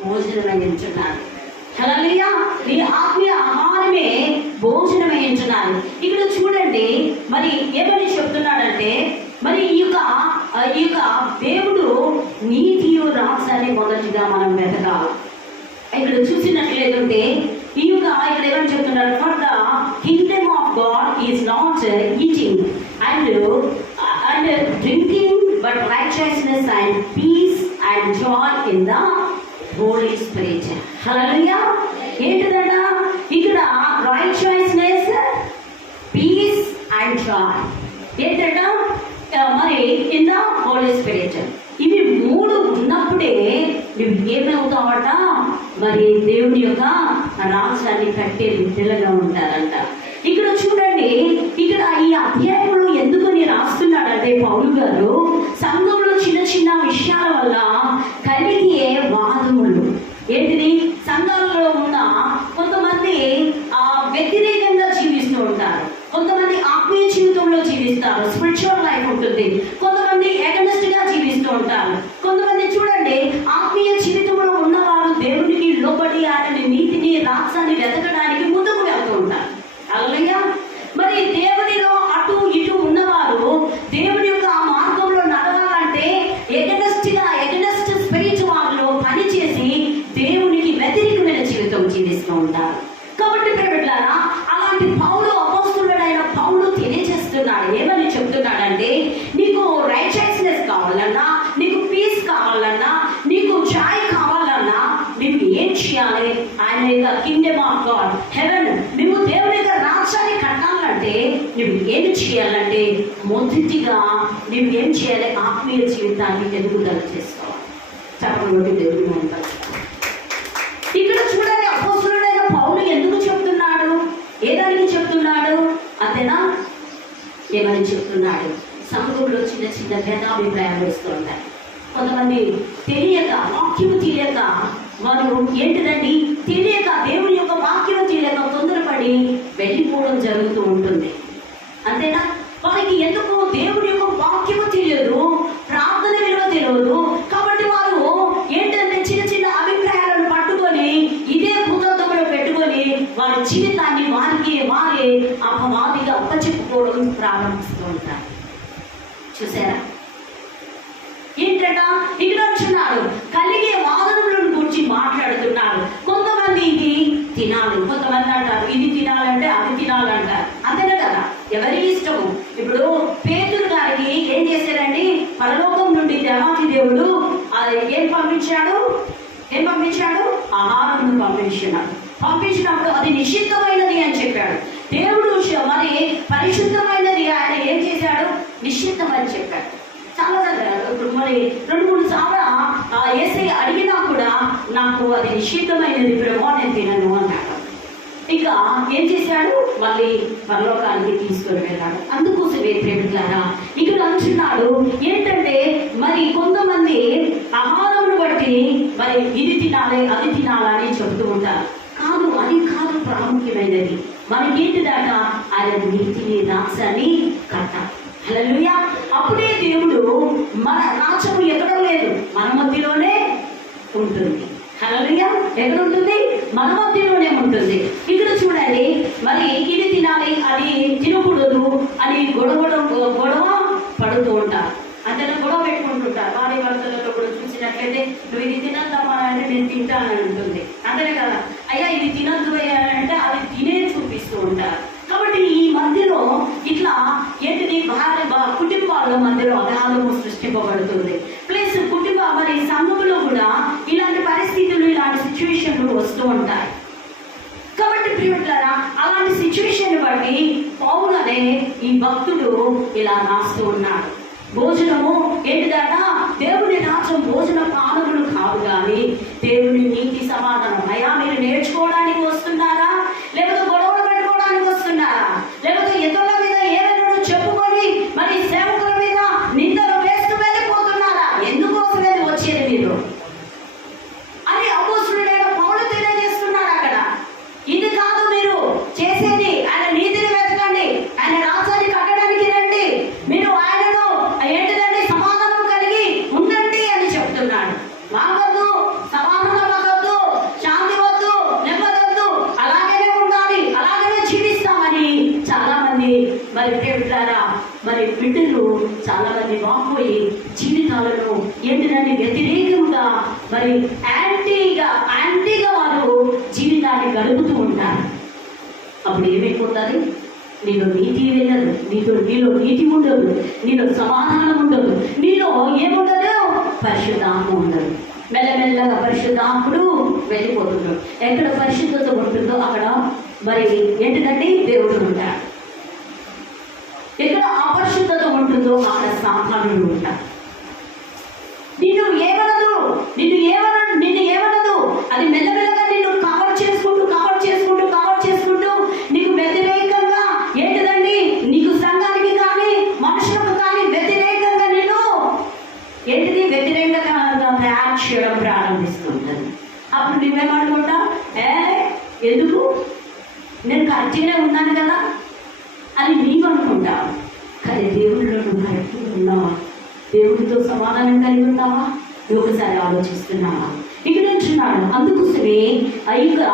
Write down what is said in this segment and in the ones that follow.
భోజనమయ్యుచున్నారు. హల్లెలూయా. నీ ఆత్మీయ ఆహారమే భోజనమయ్యుచున్నారు. ఇక్కడ చూడండి, మరి ఏమని చెప్తున్నాడంటే, మరి ఈ యొక్క దేవుడు నీతియు రాజ్యాన్ని మొదటిగా మనం వెతకాలి. ఇక్కడ చూసినట్లేదంటే ఇక్కడ ఏమని చెప్తున్నారు, for the kingdom of God is not eating and drinking but righteousness and peace and joy in the Holy Spirit. Hallelujah. ఏంటిదట ఇక్కడ? Righteousness, peace and joy. ఏంటట? మరి ఇన్ ద హోలీ స్పిరిట్. ఇవి మూడు ఉన్నప్పుడే నువ్వు ఏమవుతావట? మరి దేవుని యొక్క రాజ్యాన్ని కట్టే బిడ్డలుగా ఉంటారంట. ఇక్కడ చూడండి, ఇక్కడ ఈ అధ్యాయంలో ఎందుకు రాస్తున్నాడంటే పౌలు గారు, సంఘంలో చిన్న చిన్న విషయాల వల్ల కలిగే వాదములు ఏంటిది? సంఘాలలో ఉన్న కొంతమంది వ్యతిరేకంగా జీవిస్తూ ఉంటారు, కొంతమంది ఆత్మీయ జీవితంలో జీవిస్తారు, స్పిరిచువల్ లైఫ్ ఉంటుంది, కొంతమంది అగెన్స్ట్ గా జీవిస్తూ ఉంటారు, కొంతమంది చూడండి ఆత్మీయ జీవితంలో ఉన్నవారు దేవునికి లోబడి ఆయన నీతిని రాజ్యాన్ని వెతకడానికి ముందుకు వెళ్తూ ఉంటారు. హల్లెలూయా. మరి దేవునిలో అటు ఇటు ఉన్నవారు దేవుని యొక్క ఆ మార్గంలో నడవాలంటే ఎగనెస్ట్ స్పిరిట్ వాళ్ళు పనిచేసి దేవునికి వ్యతిరేకమైన జీవితం జీవిస్తూ ఉంటారు. కాబట్టి ప్రియమైన అలాంటి పౌలు, అపోస్తలుడైన పౌలు తెలియజేస్తున్నాడు. ఏమని చెప్తున్నాడంటే, నీకు రైచియస్నెస్ కావాలన్నా, నీకు పీస్ కావాలన్నా, నీకు జాయ్ కావాలన్నా నువ్వు ఏం చేయాలి? ఆయన యొక్క కింగ్డమ్ ఆఫ్ గాడ్, హెవెన్, నువ్వు దేవుని యొక్క రాజ్యాన్ని కట్టాలంటే నువ్వు ఏమి చేయాలంటే, మొదటిగా నువ్వు ఏం చేయాలి? ఆత్మీయ జీవితాన్ని ఎదుగుదల చేసుకోవాలి. చెప్పబడి దేవుడు ఉంటాడు. ఇక్కడ చూడండి, అపోస్తలుడైన పౌలు ఎందుకు చెప్తున్నాడు? ఏదానికి చెప్తున్నాడు? అంతేనా? ఏమని చెప్తున్నాడు? సంఘంలో చిన్న చిన్న భేదాభిప్రాయాలు వస్తూ ఉంటాయి. కొంతమంది తెలియక, వాక్యం తెలియక, వారు ఏంటిదండి తెలియక, దేవుని యొక్క వాక్యం తెలియక తొందరపడి వెళ్ళిపోవడం జరుగుతూ ఉంటుంది. అంతేనా? వారికి ఎందుకు దేవుని యొక్క వాక్యము తెలియదు, ప్రార్థన విలువ తెలియదు. కాబట్టి వారు ఏంటంటే చిన్న చిన్న అభిప్రాయాలను పట్టుకొని ఇదే భూతత్వంలో పెట్టుకొని వారి జీవితాన్ని వారి అపవాదిగా అప్పచెప్పుకోవడం ప్రారంభిస్తూ ఉంటారు. చూసారా? ఏంటంట ఇక్కడ అంటున్నాడు, కలిగే వాదనలను గురించి మాట్లాడుతున్నారు. కొంతమంది ఇది తినాలి, కొంతమంది అంటారు ఇది తినాలంటే అది తినాలంటారు. అంతేనా కదా? ఎవరి ఇష్టము. ఇప్పుడు పేతురు గారికి ఏం చేశారండి? పరలోకం నుండి దేవాతి దేవుడు ఏం పంపించాడు? ఆహారం పంపించినప్పుడు అది నిషిద్ధమైనది అని చెప్పాడు. దేవుడు మరి పరిశుద్ధమైనది ఆయన ఏం చేశాడు? నిషిద్ధమని చెప్పాడు. చాలా ఇప్పుడు మరి 2-3 సార్లు యేసయ్య అడిగినా కూడా నాకు అది నిషిద్ధమైనది ప్రభు, నేను తినను అన్నాడు. ఇక ఏం చేశాడు? మళ్ళీ పరలోకానికి తీసుకొని వెళ్ళాడు. అందుకోసమే ప్రేమికులారా ఇక్కడ అంటున్నాడు ఏంటంటే, మరి కొంతమంది ఆహారమును బట్టి మరి ఇది తినాలి అది తినాలని చెబుతూ ఉంటారు. కాదు, అది కాదు ప్రాముఖ్యమైనది. మనకేంటిదాక ఆయన నీతిని రాజ్యాన్ని కట్టాలి. హల్లెలూయా. అప్పుడే దేవుడు మన రాజ్యము ఎక్కడ లేదు, మన మధ్యలోనే ఉంటుంది. హల్లెలూయా. ఎక్కడ ఉంటుంది? మన మధ్యలోనే ఉంటుంది. ఇక్కడ చూడండి, మరి ఇది తినాలి అది తినకూడదు అని గొడవ పడుతూ ఉంటారు. అంటే గొడవ పెట్టుకుంటుంటారు. వారి భర్తలలో కూడా చూసినట్లయితే, నువ్వు ఇది తినద్దమ్మా అంటే నేను తింటానని ఉంటుంది. అంతేనే కదా? అయ్యా ఇది తినద్దు అంటే అది తినే చూపిస్తూ ఉంటారు. కాబట్టి ఈ మధ్యలో ఇట్లా ఏంటిది కుటుంబాల మధ్యలో అగాధము సృష్టింపబడుతుంది. ప్లస్ మరి సంఘములో కూడా ఇలాంటి పరిస్థితులు, ఇలాంటి సిచ్యువేషన్లు వస్తూ ఉంటాయి. కాబట్టి ప్రియులారా అలాంటి సిచ్యువేషన్ బట్టి పౌలు అనే ఈ భక్తుడు ఇలా రాస్తూ ఉన్నాడు. భోజనము ఏంటిదట? దేవుని రాజ్యం భోజన పానములు కాదు కానీ దేవుని నీతి సమాధానం. అయ్యా మీరు నేర్చుకోవడానికి వస్తున్నారా, లేకపోతే గొడవలు పెట్టుకోవడానికి వస్తున్నారా, లేకపోతే ఇతరుల మీద ఏమైనా చెప్పుకొని మరి సేవకుల మీద నిందలు వేస్తూ వెళ్ళిపోతున్నారా? ఎందుకోసమే వచ్చేది మీరు అని అపోస్తలుడైన పౌలు తెలియజేస్తున్నాడు. అక్కడ ఇది కాదు మీరు చేసేది, ఆయన నీతిని వెతకండి, ఆయన రాజ్యాన్ని కట్టడానికి రండి, మీరు ఆయనను ఏంటిదండి సమాధానం కలిగి ఉండండి అని చెప్తున్నాడు. మాకు సమాధానం బిడ్డలు చాలా మంది వాపోయి జీవితాలను ఏంటిదంటే వ్యతిరేకంగా మరి యాంటీగా వారు జీవితాన్ని గడుపుతూ ఉంటారు. అప్పుడు ఏమైపోతుంది? నీలో నీతి వెళ్ళదు, నీలో నీతి ఉండదు, నీలో సమాధానం ఉండదు, నీలో ఏముండదు? పరిశుద్ధాత్మ ఉండదు. మెల్లమెల్లగా పరిశుద్ధాత్ముడు వెళ్ళిపోతున్నాడు. ఎక్కడ పరిశుద్ధత ఉంటుందో అక్కడ మరి ఏంటిదండి దేవుడు ఉంటాడు. ఎక్కడ అపరిశుద్ధత ఉంటుందో అక్కడ సాతానుడు ఉంటాడు. నిన్ను ఏమనదు అది మెల్లమెల్లగా నిన్ను కవర్ చేసుకుంటూ నీకు వ్యతిరేకంగా ఏంటిదండి, నీకు సంఘానికి కానీ మనుషులకు కానీ వ్యతిరేకంగా నేను వ్యతిరేకంగా తయారు చేయడం ప్రారంభిస్తుంటుంది. అప్పుడు నువ్వేమనుకుంటా, ఎందుకు నేను కరెక్ట్గానే ఉన్నాను కదా అని నీవు అనుకుంటావు. కానీ దేవుడిలో నువ్వు కరెక్ట్గా ఉన్నావా? దేవుడితో సమాధానం కలిగి ఉన్నావా? నువ్వు ఒకసారి ఆలోచిస్తున్నావా? ఇక్కడ ఉంటున్నాడు. అందుకోసమే అయ్యగా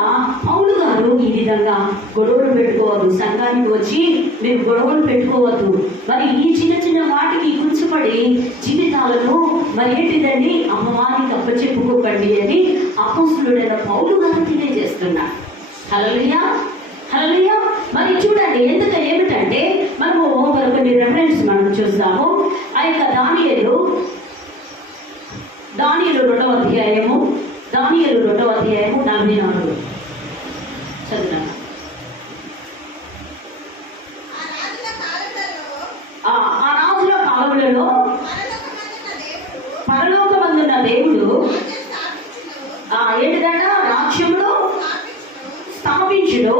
పౌలు గారు ఈ విధంగా గొడవలు పెట్టుకోవద్దు, సంఘానికి వచ్చి మీరు గొడవలు పెట్టుకోవద్దు, మరి ఈ చిన్న చిన్న వాటికి కూర్చుపడి జీవితాలను మరి ఏంటిదండి అమ్మవారికి అప్పచెప్పుకోకండి అని అపోస్తులుడైన పౌలు గారు తెలియజేస్తున్నారు. హల్లెలూయా. మరి చూడండి ఏమిటంటే మనము కొన్ని రెఫరెన్స్ మనం చూస్తాము. ఆ యొక్క దానియేలు 2వ అధ్యాయము 44 చదువుతాను. ఆ రాజుల కాలములలో పరలోకమందున్న దేవుడు ఏంటిదంట రాజ్యములు స్థాపించును,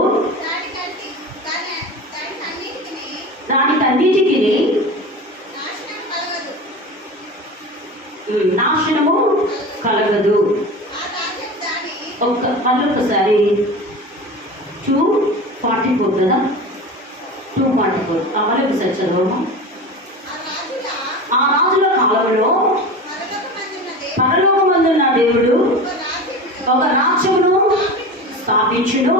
దానికన్నిటికి నాశనము కలగదు. మరొకసారి 2:44 కదా, 2:44 మరొకసారి చదవము. ఆ రాజుల కాలంలో పరలోకమందున్న దేవుడు ఒక రాజ్యమును స్థాపించును,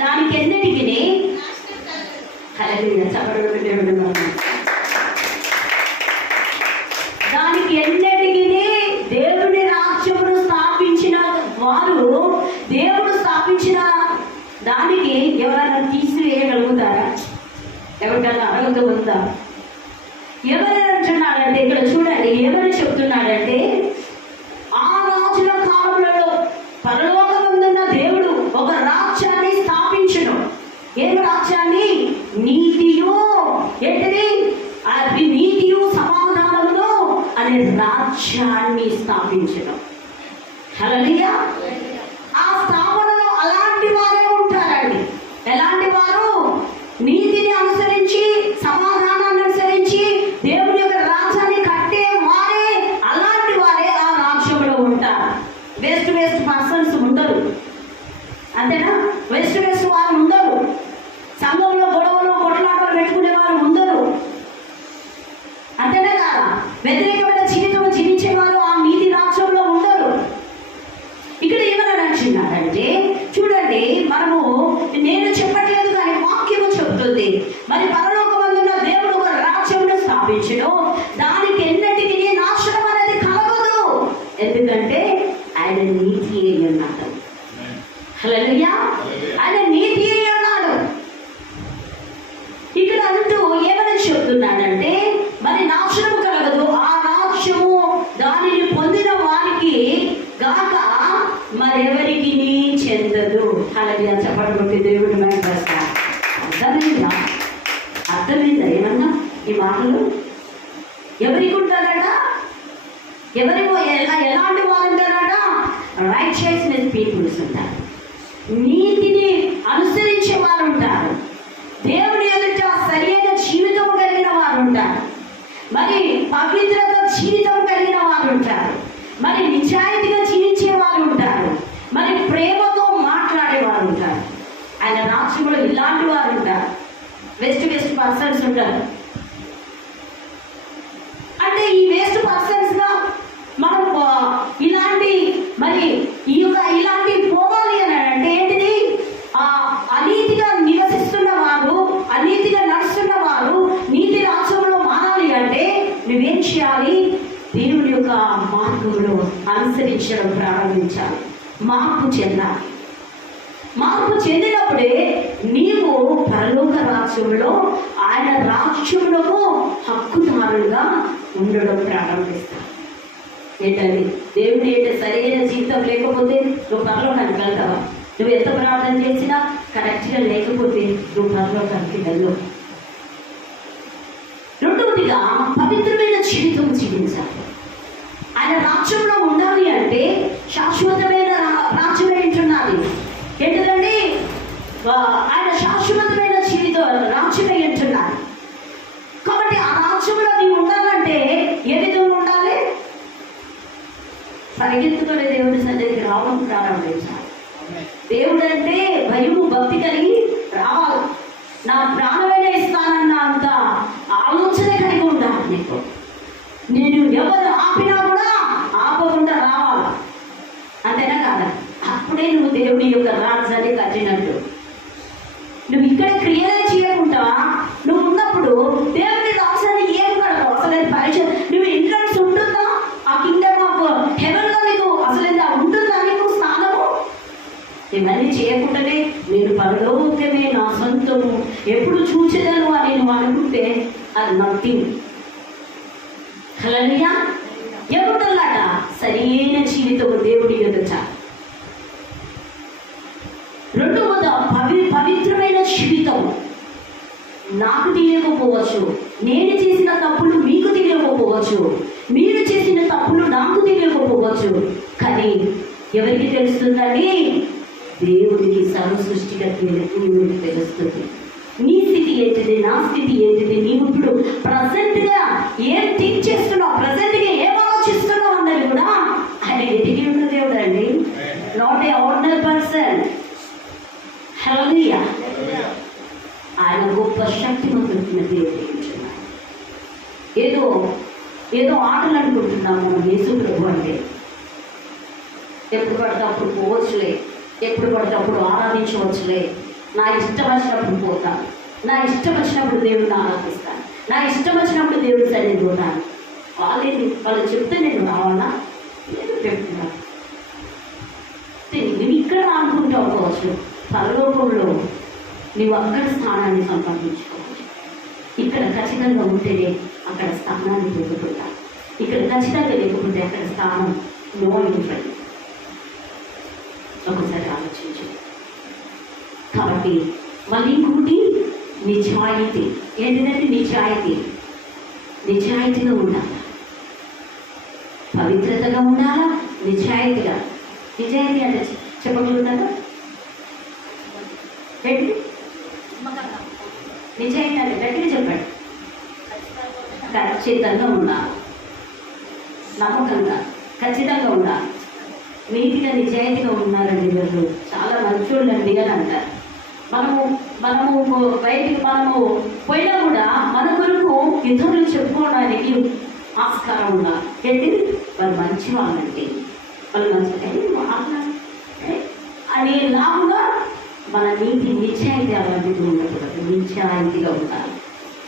దానికి ఎన్నిటికి హల్లెలూయా చెప్పడం దానికి ఎన్నటికి దేవుని రాజ్యమును స్థాపించిన వారు, దేవుడు స్థాపించిన దానికి ఎవరైనా తీసివేయగలుగుతారా? ఎవరికైనా అడగగలుగుతా? ఎవరు అంటున్నాడంటే ఇక్కడ చూడండి, ఎవరు చెప్తున్నాడంటే ఆ రాజుల కాలంలో పరలోకమందున్న దేవుడు ఒక రాజ్యాన్ని స్థాపించును. ఏం రాజ్యాన్ని? నీతియు ఏంటిది? అది నీతియు సమాధానమును అనే రాజ్యాన్ని స్థాపించడం. హల్లెలూయా. ఆ స్థాపనలో అలాంటి వారే ఉంటారండి. ఎలాంటి వారు? నీతిని అనుసరించి, సమాధానాన్ని అనుసరించి దేవుని యొక్క రాజ్యాన్ని కట్టే వారే, అలాంటి వారే ఆ రాజ్యంలో ఉంటారు. వేస్ట్ పర్సన్స్ ఉండరు, అంతేనా? వేస్ట్ వారు ఉండరు. సంఘంలో గొడవలు కొట్లాటలు పెట్టుకునే వారు ఉండరు, అంతేనా కాదా? వ్యతిరేకమైన జీవితం జీవించేవారు ఆ నీతి రాజ్యంలో ఉండరు. ఇక్కడ ఏమని అంటున్నారంటే చూడండి, నేను చెప్పట్లేదు కానీ వాక్యము చెబుతుంది. మరి పరలోకమందున్న దేవుడు ఒక రాజ్యమును స్థాపించును, దానికి ఎన్నటికి నాశనం అనేది కలగదు, ఎందుకంటే ఆయన నీతి అయి ఉన్నాడు. హల్లెలూయా. ఆయన నీతి అయి ఉన్నాడు. ఇక్కడ అంటూ ఏమని చెప్తున్నాడంటే మరి నాశనము కలగదు, ఆ రాజ్యము దానిని పొందిన వారికి గాక మరెవరికి చెందదు. హల్లెలూయా చెప్పబట్టి దేవుడు మనం చేస్తాం. అర్థమైందా ఏమన్నా ఈ మాటలు? ఎవరికి ఉంటారట? ఎలాంటి వారు ఉంటారట? రైచియస్నెస్ పీపుల్స్ ఉంటారు, నీతిని అనుసరించే వారు ఉంటారు, దేవుని ఎదుట సరైన జీవితం కలిగిన వారు ఉంటారు, మరి పవిత్రత జీవితం కలిగిన వారు ఉంటారు, మరి నిజాయితీగా జీవించే వారు ఉంటారు, మరి ప్రేమతో మాట్లాడే వారు ఉంటారు. ఆయన రాజ్యంలో ఇలాంటి వారు ఉంటారు. వేస్ట్ పర్సన్స్ ఉంటారు. అంటే ఈ వేస్ట్ పర్సన్స్ గా మనం ఇలాంటి పోవాలి అని అంటే ఏంటిది? అనీతిగా నివసిస్తున్న వారు, అనీతిగా నడుస్తున్న వారు, నీతి జీవించడం ప్రారంభించాలి. మార్పు చెందాలి. మార్పు చెందినప్పుడే నీవు పరలోక రాజ్యంలో ఆయన రాజ్యములకు హక్కుదారులుగా ఉండడం ప్రారంభిస్తావు. ఏంటండి, దేవుడు ఏంటంటే సరైన జీవితం లేకపోతే నువ్వు పరలోకానికి వెళ్తావా? నువ్వు ఎంత ప్రార్థన చేసినా కరెక్ట్గా లేకపోతే నువ్వు పరలోకానికి వెళ్ళవు. రెండవదిగా పవిత్రమైన జీవితం జీవించాలి. ఆయన రాజ్యంలో ఉండాలి అంటే శాశ్వతమైన రాజ్యం ఏంటున్నది ఏంటండి? ఆయన శాశ్వతమైన జీవితం రాజ్యం ఏంటున్నది. కాబట్టి ఆ రాజ్యంలో నీవు ఉండాలంటే ఏ విధంగా ఉండాలి? పరిగెత్తుకునే దేవుడి సన్నిధికి రావడం ప్రారంభించాలి. దేవుడు అంటే భయము భక్తి కలిగి రావాలి. నా ప్రాణమైన ఇస్తానన్న అంత ఆలోచన కలిగి ఉండాలి నీకు. నేను ఎవరు ఆపినా కూడా ఆపకుండా రావాలి. అంతేనా కాదా? అప్పుడే నువ్వు దేవుడి యొక్క రాజ్యాన్ని కట్టినట్టు. నువ్వు ఇక్కడ క్రియలే చేయకుండా నువ్వు ఉన్నప్పుడు దేవుడి రాజ్యాన్ని ఏం కడతావు? అసలు పరిచయం నువ్వు ఎంట్రన్స్ ఉంటుందా? ఆ కింగ్డమ్ ఆఫ్ హెవెన్ లో నీకు అసలు ఉంటుందా నీకు స్థానము? ఇవన్నీ చేయకుండానే నేను పరలోకమే నా సొంతము ఎప్పుడు చూసేదను అని నువ్వు అనుకుంటే అది నథింగ్. హల్లెలూయా. ఏముంటుందట? సరైన జీవితము దేవుడి ఎదుట. రెండవది పవిత్రమైన జీవితము. నాకు తెలియకపోవచ్చు, నేను చేసిన తప్పులు మీకు తెలియకపోవచ్చు, మీరు చేసిన తప్పులు నాకు తెలియకపోవచ్చు, కానీ ఎవరికి తెలుస్తుందండి? దేవుడికి, సర్వ సృష్టికర్తకి తెలుస్తుంది. నీ స్థితి ఏంటిది, నా స్థితి ఏంటిది, నీవు ఇప్పుడు ప్రజెంట్గా ఏం థింక్ చేస్తున్నావు, ప్రజెంట్గా ఏం ఆలోచిస్తున్నావు అన్నది కూడా ఆయన ఎదిగి ఉన్న దేవుడు అండి. Not a ordinary person. Hallelujah. ఆయన గొప్ప శక్తివంతున్న దేవుడు. ఏదో ఏదో ఆటలు అనుకుంటున్నాము మనం యేసు ప్రభు అంటే. ఎప్పుడు పడితే అప్పుడు పోవచ్చులే, ఎప్పుడు పడితే అప్పుడు ఆరాధించవచ్చులే, నా ఇష్టం వచ్చినప్పుడు పోతాను, నా ఇష్టం వచ్చినప్పుడు దేవుడిని ఆరాధిస్తాను, నా ఇష్టం వచ్చినప్పుడు దేవుడి సన్నిధికి పోతాను. వాళ్ళు చెప్తే నేను రావాలా? లేదు చెప్తున్నా. నువ్వు ఇక్కడ అనుకుంటావు కావచ్చు, పరలోకంలో నువ్వు అక్కడ స్థానాన్ని సంపాదించుకోవచ్చు. ఇక్కడ ఖచ్చితంగా ఉంటేనే అక్కడ స్థానాన్ని పొందుకుంటా. ఇక్కడ ఖచ్చితంగా లేకపోతే అక్కడ స్థానం నో ఇవ్వండి. ఒకసారి ఆలోచించు. కాబట్టి మళ్ళీ ఇంకొకటి నిజాయితీ. ఏంటంటే నిజాయితీగా ఉండాలి, పవిత్రతగా ఉండాలా, నిజాయితీగా. నిజాయితీ అంటే చెప్పగలుగుతారా? ఏంటి నిజాయితీ అంటే? గట్టిగా చెప్పండి. ఖచ్చితంగా ఉండాలి, నమ్మకంగా ఖచ్చితంగా ఉండాలి, నీతిగా నిజాయితీగా ఉన్నారండి వీళ్ళు, చాలా మంచోళ్ళండి అని అంటారు. మనము బయటికి పోయినా కూడా మన కొరకు ఇతరులు చెప్పుకోవడానికి ఆస్కారం ఉండాలి. ఏంటి? వాళ్ళు మంచి వాళ్ళంటే, వాళ్ళు మంచి అని లాగా మన నీతి నిశ్చయితీ అలాంటిది ఉండకూడదు. నిశ్చయితీగా ఉండాలి,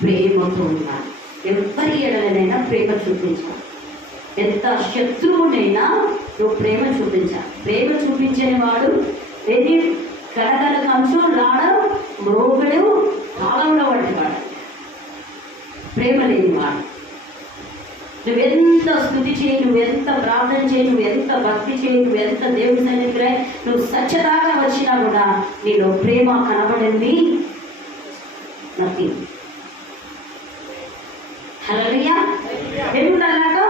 ప్రేమతో ఉండాలి. ఎవరి ఎడలైనా ప్రేమ చూపించాలి. ఎంత శత్రువునైనా నువ్వు ప్రేమ చూపించాలి. ప్రేమ చూపించని వాడు ఏది గడగడ కంచం రాడ మ్రోగుడు కాలంలో పడేవాడు. ప్రేమ లేని వాడు. నువ్వెంత స్తుతి చేయి, నువ్వెంత ప్రార్థన చేయి, నువ్వెంత భక్తి చేయి, నువ్వెంత దేవుడి సన్నిధికి నువ్వు సత్యదాగా వచ్చినా కూడా నీలో ప్రేమ కనబడింది నథింగ్. హల్లెలూయా. ఏముండాలట?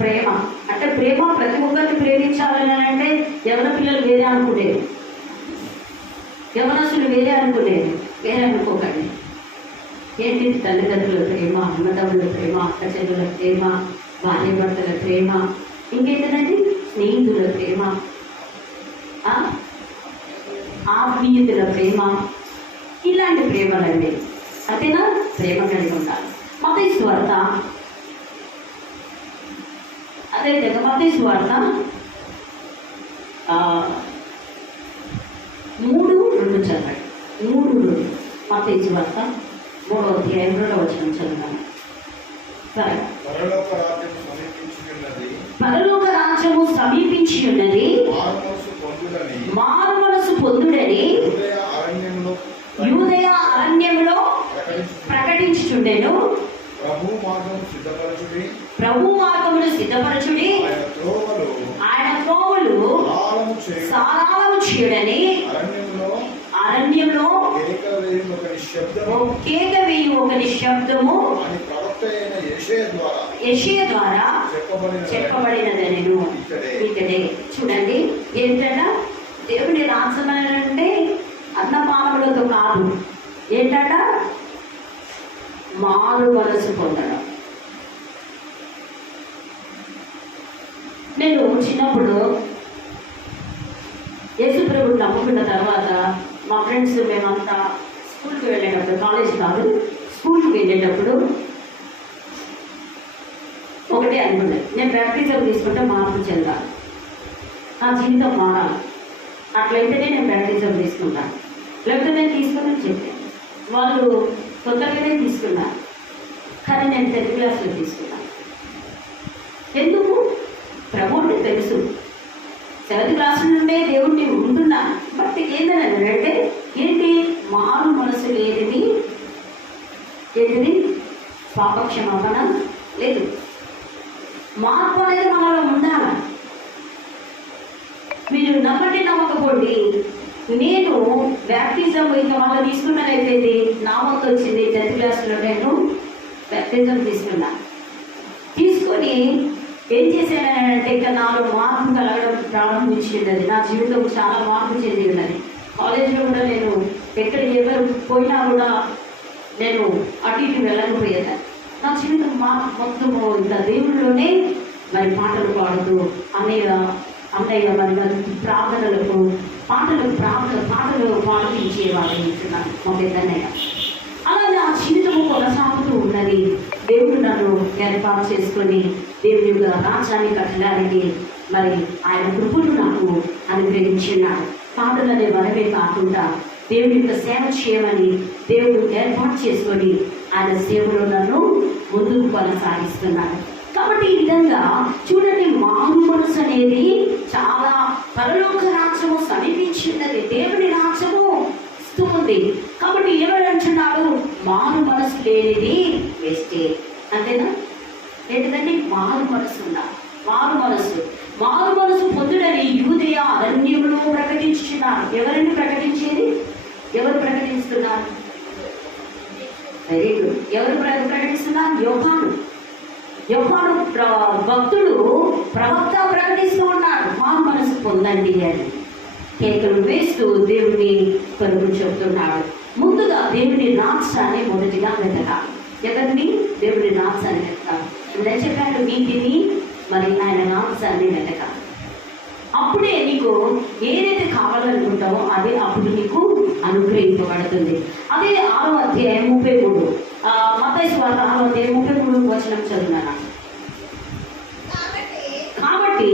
ప్రేమ. అంటే ప్రేమ ప్రతి ఒక్కరిని ప్రేమించాలని అంటే యవన పిల్లలు వేరే అనుకునేది, యవనస్తులు వేరే అనుకునేది. వేరే అనుకోకండి. ఏంటి? తల్లిదండ్రుల ప్రేమ, అన్నదమ్ముల ప్రేమ, అక్క చెల్లెల ప్రేమ, భార్య భర్తల ప్రేమ, ఇంకేంటండి స్నేహితుల ప్రేమ, ఆత్మీయతల ప్రేమ, ఇలాంటి ప్రేమలండి. అంతేనా? ప్రేమ కలిగి ఉండాలి. మత్తయి సువార్త, అదే మత్తయి సువార్త 3:2 చదవండి. 3:2 మత్తయి సువార్త 3వ అధ్యాయం 2వ వచనం చదవండి. పరలోక రాజ్యము సమీపించి ఉన్నది, మారు మనసు పొందుడని యూదయ అరణ్యములో ప్రకటించుచుండెను. ప్రభు మార్గమును సిద్ధపరచుడి, ఆయన త్రోవలు సారాలము చేయుడని అరణ్యంలో కేక వేయి ఒకని శబ్దము యెషయా ద్వారా చెప్పబడినదనెను. ఇక్కడే చూడండి, ఏంటంట దేవుని రాజ్యం అంటే అన్నపానములతో కాదు, ఏంటంట మారు మనసు పొందడం. నేను చిన్నప్పుడు యేసు ప్రభువుని నమ్ముకున్న తర్వాత మా ఫ్రెండ్స్ మేమంతా స్కూల్కి వెళ్ళేటప్పుడు, కాలేజ్ కాదు స్కూల్కి వెళ్ళేటప్పుడు ఒకటే అనుకున్నాను, నేను బ్యాప్టిజం తీసుకుంటే మార్పు చెందాలి, నా జీవితం మారాలి, అట్లయితేనే నేను బ్యాప్టిజం తీసుకుంటాను, లేకపోతే నేను తీసుకుని చెప్పాను. వాళ్ళు తొందరగానే తీసుకున్నారు, కానీ నేను 10th క్లాస్లో తీసుకున్నాను. ఎందుకు? ప్రభువుని తెలుసు, 7th క్లాస్ నుండే దేవుణ్ణి ఉంటున్నాను. బట్ ఏంటంటే ఏంటి, మారు మనసు లేనిది, ఏంటిది పాపక్షమాపణ లేదు. మార్పు అనేది మనలో ఉండాలి. మీరు నమ్మండి నమ్మకపోండి, నేను బ్యాప్టిజం ఇంకా వాళ్ళు తీసుకున్నదైపోయింది, నా వంతు వచ్చింది. 10th క్లాస్లో నేను బ్యాప్టిజం తీసుకున్నా. తీసుకొని ఏం చేశానంటే ఇంకా నాలో మార్పు కలగడం ప్రారంభించింది. నా జీవితం చాలా మార్పు చెంది ఉన్నది. కాలేజీలో కూడా నేను ఎక్కడ ఎవరు పోయినా కూడా నేను అటు ఇటు వెళ్ళకపోయేదాన్ని. నా జీవితం మొత్తం ఇంకా దేవుళ్ళలోనే మరి పాటలు పాడుతూ అన్నయ్య మరి ప్రార్థనలకు పాటలు పాడించేవాళ్ళు ఇస్తున్నాను మా పెద్దన్నయ్య. అలా నా జీవితము కొనసాగుతూ ఉన్నది. దేవుడు నన్ను ఏర్పాటు చేసుకొని దేవుని యొక్క రాజ్యాన్ని కట్టడానికి మరి ఆయన కృపను నాకు అనుగ్రహించున్నాడు. పాటలనే వరమే కాకుండా దేవుని యొక్క సేవ చేయమని దేవుడు ఏర్పాటు చేసుకొని ఆయన సేవలో నన్ను ముందుకు కొనసాగిస్తున్నాడు. కాబట్టి ఈ విధంగా చూడండి, మారు మనసు అనేది చాలా పరలోక రాజ్యము సమీపించింది, దేవుని రాజ్యము ఇస్తూ ఉంది. కాబట్టి ఏమంటున్నాడు, మారు మనసు లేనిది వేస్టే. అంతేనా? ఏంటంటే మారు మనసు ఉండాలి. మారు మనసు పొందుడని యూదయ అరణ్యములో ప్రకటించుచున్నారు. ఎవరిని ప్రకటించేది? ఎవరు ప్రకటిస్తున్నారు? Very good. ఎవరు ప్రకటిస్తున్నారు? యోహాను భక్తుడు, ప్రవక్త ప్రకటిస్తూ ఉన్నాడు, మారు మనసు పొందండి అని కేకలు వేస్తూ దేవుని కొరకు చెబుతున్నాడు. ముందుగా దేవుని రాజ్యాన్ని మొదటిగా వెతకాలి. ఎవరిని? దేవుని రాజ్యాన్ని వెతకాలి. నేను చెప్పాను, నీతిని మరి ఆయన రాజ్యాన్ని వెతకాలి. అప్పుడే నీకు ఏదైతే కావాలనుకుంటావో అదే అప్పుడు నీకు అనుగ్రహింపబడుతుంది. అదే 6వ అధ్యాయం 33, మత్తయి సువార్త 6వ అధ్యాయం 33 వచనం చదువున్నాను. కాబట్టి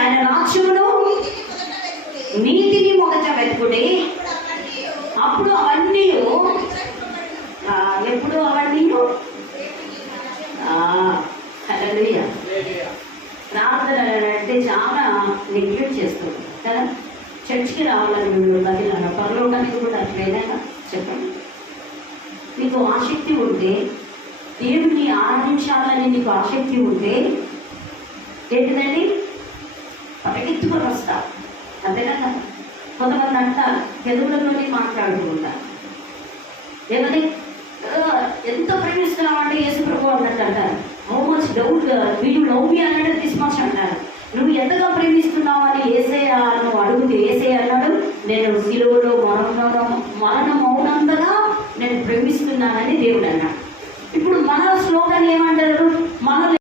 ఆయన రాజ్యములో నీతిని మొదట వెతుకుడి, అప్పుడు అవన్నీ ఎప్పుడు అవన్నీ ప్రార్థన అంటే చాలా నెగ్లెక్ట్ చేస్తుంది కదా. చర్చికి రావాలని బదిలాగా పరలోకానికి కూడా అట్లయినా చెప్పండి. నీకు ఆసక్తి ఉంటే, దేవుని ఆరాధించాలని నీకు ఆసక్తి ఉంటే ఏంటిదండి, పరిగెత్తుకొని వస్తా. అంతేనా? కొంతమంది అంటారు, తెలుగులోనే మాట్లాడుతూ ఉంటారు, ఏమని ఎంత ప్రేమిస్తున్నావు యేసు ప్రభు అన్నట్టు అంటారు. హౌ మచ్ డౌట్ వీళ్ళు లవ్ మీ అన్నట్టు తీసుకొచ్చి అంటారు. నువ్వు ఎంతగా ప్రేమిస్తున్నావు అని యేసయ్య నువ్వు అడుగుతూ యేసయ్య అన్నాడు, నేను సిలువలో మరణం అవునంతగా నేను ప్రేమిస్తున్నానని దేవుడు అన్నాడు.